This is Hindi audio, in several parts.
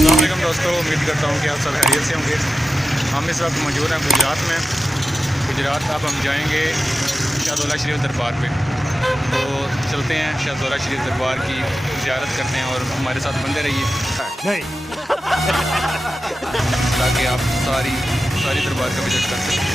अस्सलाम वालेकुम दोस्तों, उम्मीद करता हूँ कि आप सब खैरियत से होंगे। हम इस वक्त मौजूद हैं गुजरात में। गुजरात अब हम जाएंगे शाहदौला शरीफ दरबार पे, तो चलते हैं शाहदौला शरीफ दरबार की ज़ियारत करते हैं और हमारे साथ बंदे रहिए नहीं। ताकि आप सारी दरबार का विजिट कर सकें।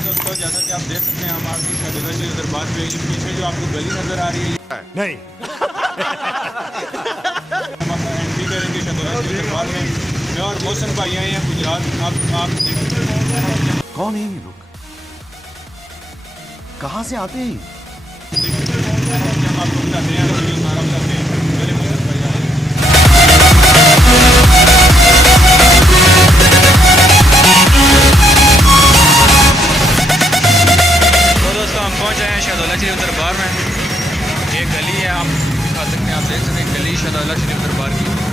दोस्तों, जैसा कि आप देख सकते हैं हम आगे शाहदौला शरीफ दरबार पे पीछे जो आपको गली नजर आ रही है नहीं। हम एंट्री करेंगे शाहदौला शरीफ दरबार में। मैं और मोहसिन भाई आए हैं गुजरात। आप कौन है ये लोग? कहाँ से आते हैं? हम आपको बताते हैं, सारा बताते हैं। मेरे मोहसिन भाई आए हैं। तो दोस्तों, हम पहुंच आए हैं शाहदौला शरीफ दरबार में। ये गली है, आप दिखा सकते हैं। आप देख सकते हैं गली शहजादा शरीफ दरबार की।